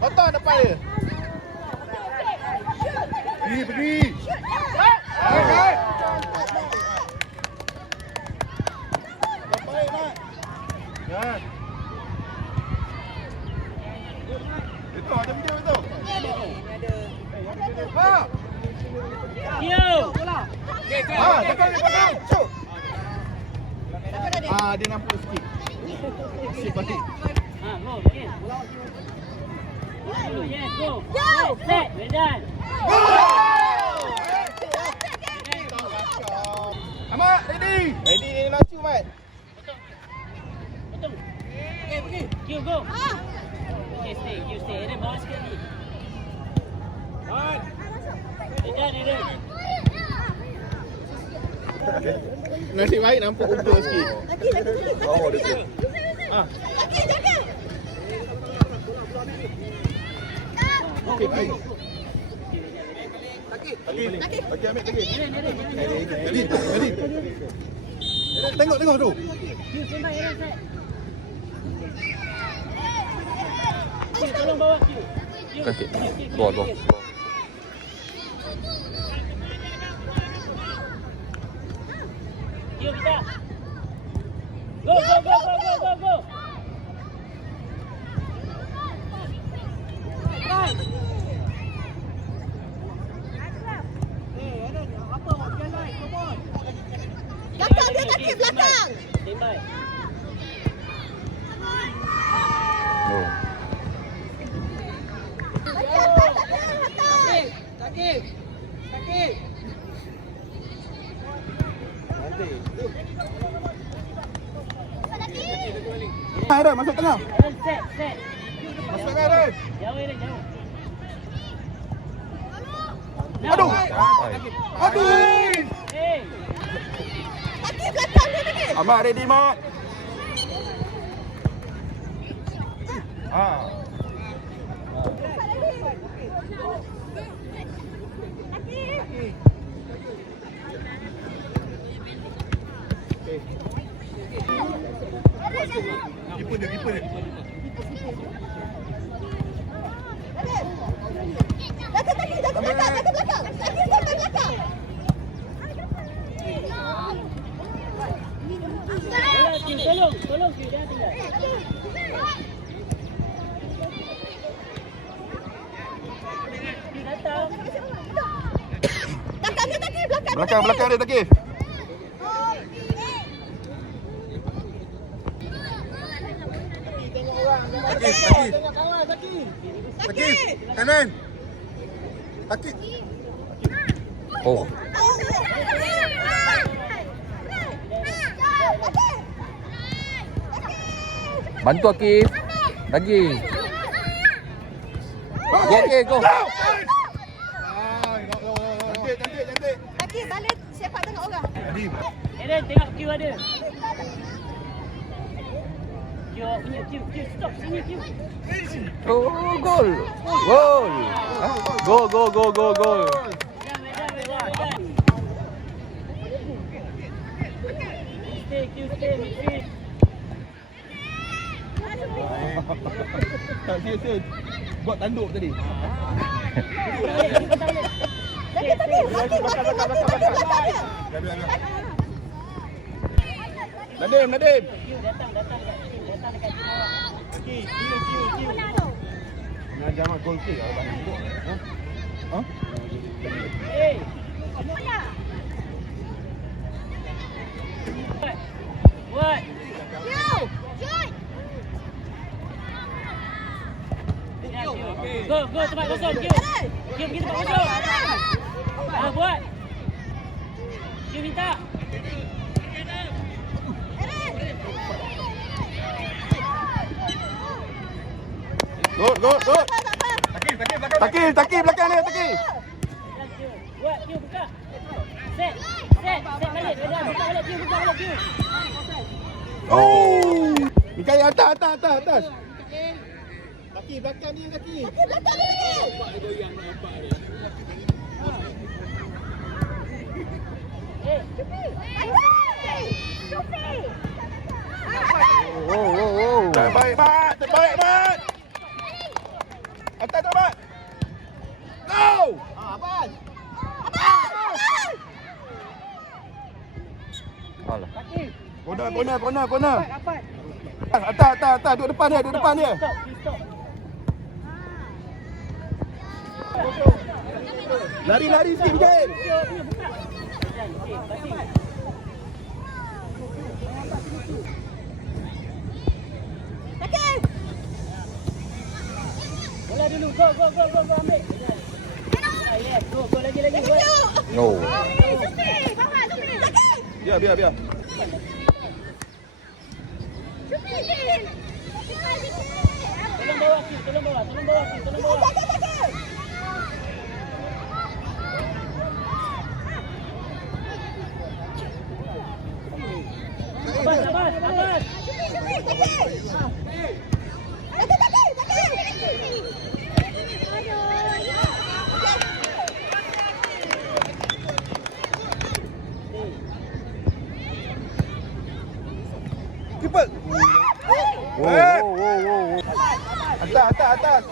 Potong depan dia. Pergi. Baik. Baik, Mat. Ya. Itu ada video itu. Ha. Yo. Dekat. Shoot. Dia nampak sikit. Sip balik. Go, okay. Go. Set, we're done. Ahmad, ready? Ready ni nak shoot, Mat. Betul. Okay, pergi. Q, go. Okay, stay. Then bawah sikit ni. We're done. Nasib baik nampak ubah sikit. Lagi. Oh, dia tu. Lagi. Okey, baik. Lagi ambil lagi. Ready. Tengok tu. Q, stand by, set. Q, tolong bawa Q. Kasih. Go. Q, kita. Go. Right. Belakang dia kaki belakang. Stand by. Oh. Kaki. Ada masuk tengah. Set. Masuk tengah dah. Jauh. Aduh. Hey. Kaki belakang dia kaki. Ahmad ready, Mat. Keeper dia. Kaki belakang. Kaki sampai belakang. Tolong Q, jangan tinggal. Q datang. Belakang dia kaki belakang. Belakang dia Takif. Takif. Kanan. Takif. Oh. Bantu Akif. Lagi. Go. Cantik. Kaki balik siapa tengok orang. Eren, tengok Q ada. Q punya Q, stop sini Q. Oh, gol. Gol. Stay, midfield. Saya buat tanduk tadi. Nadim. Q datang dekat bawah. Nak jamak gol kick kalau tak tanduk. Hey. What? Go tempat kosong Q. Q pergi tempat kosong. Buat. Q minta. Go. Takif belakang dia Takif. Buat Q buka. Set balik. Buka balik Q. Oh. Mikaya atas. Kaki belakang dia kaki. Hey. Oh. terbaik, Mat. Atas tu, Mat. Go! Abang! Alah. Corner. Atas. Duduk depan dia. Stop. Lari sikit, Miguel. Laki! Bola dulu. Go ambil. Yes, go lagi. Go. No. Supi! Bawa, Supi! Laki! Biar. Supi! Tolong bawa Kim. Tolong bawa. Laki! Abbas. Supi! Laki! Keeper. Wow. Atas.